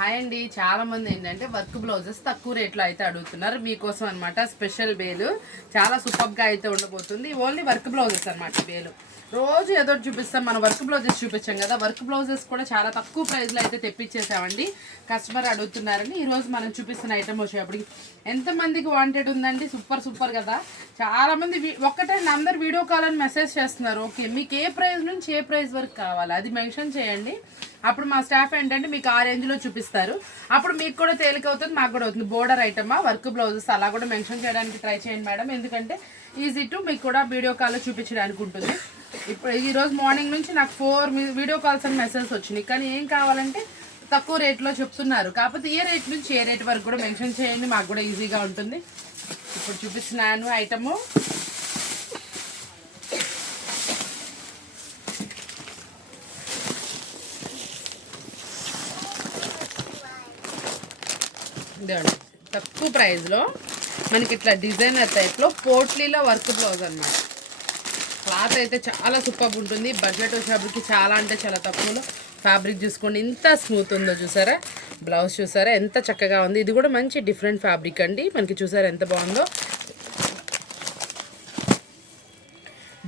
Hi అండి, చాలా మంది ఏంటంటే వర్క్ బ్లౌజెస్ తక్కువ రేట్లో అయితే అడుగుతున్నారు. మీకోసం అనమాట స్పెషల్ బేలు. చాలా సూపర్గా అయితే ఉండబోతుంది. ఓన్లీ వర్క్ బ్లౌజెస్ అనమాట బేలు. రోజు ఏదో చూపిస్తాం, మనం వర్క్ బ్లౌజెస్ చూపించాం కదా. వర్క్ బ్లౌజెస్ కూడా చాలా తక్కువ ప్రైస్లో అయితే తెప్పించేసామండి. కస్టమర్ అడుగుతున్నారని ఈరోజు మనం చూపిస్తున్న ఐటమ్ వచ్చేప్పటికి ఎంతమందికి వాంటెడ్ ఉందండి. సూపర్ కదా. చాలామంది ఒక్కటే అందరు వీడియో కాల్ అని మెసేజ్ చేస్తున్నారు. ఓకే, మీకు ఏ ప్రైస్ నుంచి ఏ ప్రైస్ వరకు కావాలి అది మెన్షన్ చేయండి. అప్పుడు మా స్టాఫ్ ఏంటంటే మీకు ఆ రేంజ్లో చూపిస్తారు. అప్పుడు మీకు కూడా తేలిక అవుతుంది, మాకు కూడా అవుతుంది. బోర్డర్ ఐటమా, వర్క్ బ్లౌజెస్ అలా కూడా మెన్షన్ చేయడానికి ట్రై చేయండి మేడం. ఎందుకంటే ఈజీ టు మీకు కూడా వీడియో కాల్లో చూపించడానికి ఉంటుంది. ఇప్పుడు ఈరోజు మార్నింగ్ నుంచి నాకు 4 వీడియో కాల్స్ అని మెసేజ్ వచ్చినాయి. కానీ ఏం కావాలంటే తక్కువ రేట్లో చెప్తున్నారు. కాకపోతే ఏ రేట్ నుంచి ఏ రేట్ వరకు కూడా మెన్షన్ చేయండి, మాకు కూడా ఈజీగా ఉంటుంది. ఇప్పుడు చూపిస్తున్నాను ఐటము. తక్కువ ప్రైస్లో మనకి ఇట్లా డిజైనర్ టైప్లో పోట్లీలో వర్క్ బ్లౌజ్ అనమాట. క్లాత్ అయితే చాలా సూపర్ ఉంటుంది. బడ్జెట్ వచ్చేప్పటికి చాలా అంటే చాలా తక్కువలో. ఫ్యాబ్రిక్ చూసుకోండి ఎంత స్మూత్ ఉందో, చూసారా. బ్లౌజ్ చూసారా ఎంత చక్కగా ఉంది. ఇది కూడా మంచి డిఫరెంట్ ఫ్యాబ్రిక్ అండి. మనకి చూసారా ఎంత బాగుందో.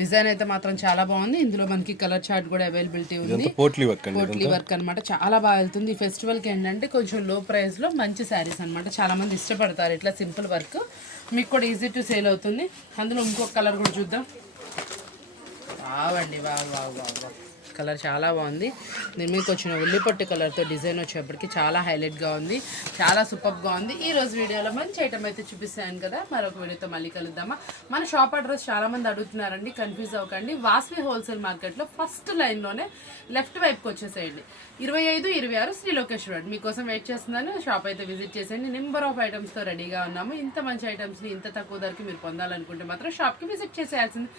డిజైన్ అయితే మాత్రం చాలా బాగుంది. ఇందులో మనకి కలర్ చార్ట్ కూడా అవైలబిలిటీ ఉంది. పోట్లీ వర్క్ అనమాట. చాలా బాగా వెళ్తుంది. ఈ ఫెస్టివల్కి ఏంటంటే కొంచెం లో ప్రైస్లో మంచి శారీస్ అనమాట. చాలా మంది ఇష్టపడతారు ఇట్లా సింపుల్ వర్క్. మీకు కూడా ఈజీ టు సేల్ అవుతుంది. అందులో ఇంకొక కలర్ కూడా చూద్దాం. బావండి, బాగా కలర్ చాలా బాగుంది. దీని మీకు వచ్చిన ఉల్లిపట్టు కలర్తో డిజైన్ వచ్చేప్పటికి చాలా హైలైట్గా ఉంది. చాలా సూపర్గా ఉంది. ఈరోజు వీడియోలో మంచి ఐటమ్ అయితే చూపిస్తాను కదా. మరొక వీడియోతో మళ్ళీ కలుద్దామా. మన షాప్ అడ్రస్ చాలామంది అడుగుతున్నారండి, కన్ఫ్యూజ్ అవ్వకండి. వాస్వి హోల్సేల్ మార్కెట్లో ఫస్ట్ లైన్లోనే లెఫ్ట్ వైపుకి వచ్చేసేయండి. 25-26 శ్రీ లోకేష్ రోడ్. మీకోసం వెయిట్ చేస్తున్నాను. షాప్ అయితే విజిట్ చేసేయండి. నెంబర్ ఆఫ్ ఐటమ్స్తో రెడీగా ఉన్నాము. ఇంత మంచి ఐటమ్స్ని ఇంత తక్కువ ధరకి మీరు పొందాలనుకుంటే మాత్రం షాప్కి విజిట్ చేసేయాల్సింది.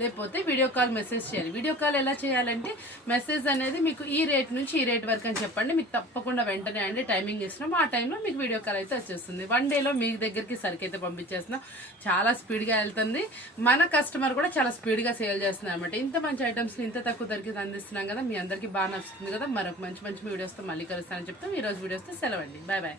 లేకపోతే వీడియో కాల్ మెసేజ్ చేయాలి. వీడియో కాల్ ఎలా చేయాలంటే మెసేజ్ అనేది మీకు ఈ రేట్ నుంచి ఈ రేట్ వరకు అని చెప్పండి. మీకు తప్పకుండా వెంటనే అండి టైమింగ్ ఇస్తున్నాం. ఆ టైంలో మీకు వీడియో కాల్ అయితే వచ్చేస్తుంది. 1 డేలో మీ దగ్గరికి సరికి అయితే పంపించేస్తున్నాం. చాలా స్పీడ్గా వెళ్తుంది. మన కస్టమర్ కూడా చాలా స్పీడ్గా సేల్ చేస్తుంది అనమాట. ఇంత మంచి ఐటమ్స్ని ఇంత తక్కువ ధరకి అందిస్తున్నాం కదా. మీ అందరికీ బాగా నచ్చుతుంది కదా. మరొక మంచి వీడియోస్తో మళ్ళీ కలుస్తానని చెప్తాం. ఈరోజు వీడియోస్తో సెలవండి. బాయ్.